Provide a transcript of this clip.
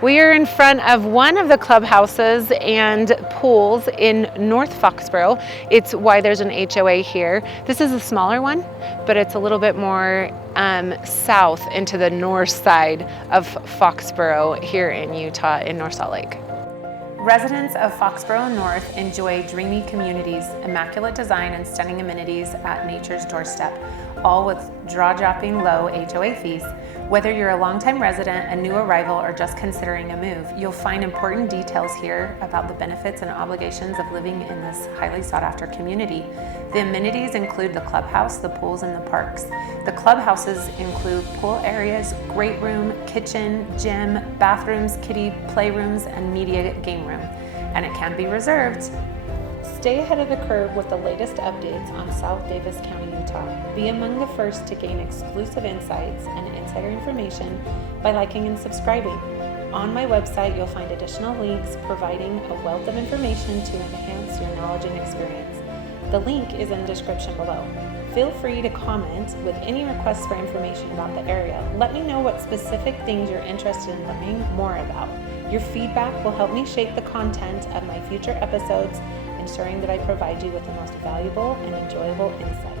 We are in front of one of the clubhouses and pools in North Foxboro. It's why there's an HOA here. This is a smaller one, but it's a little bit more south into the north side of Foxboro here in Utah in North Salt Lake. Residents of Foxboro North enjoy dreamy communities, immaculate design, and stunning amenities at nature's doorstep, all with jaw-dropping low HOA fees. Whether you're a longtime resident, a new arrival, or just considering a move, you'll find important details here about the benefits and obligations of living in this highly sought-after community. The amenities include the clubhouse, the pools, and the parks. The clubhouses include pool areas, great room, kitchen, gym, bathrooms, kiddie, playrooms, and media game room, and it can be reserved. Stay ahead of the curve with the latest updates on South Davis County, Utah. Be among the first to gain exclusive insights and insider information by liking and subscribing. On my website, you'll find additional links providing a wealth of information to enhance your knowledge and experience. The link is in the description below. Feel free to comment with any requests for information about the area. Let me know what specific things you're interested in learning more about. Your feedback will help me shape the content of my future episodes, ensuring that I provide you with the most valuable and enjoyable insights.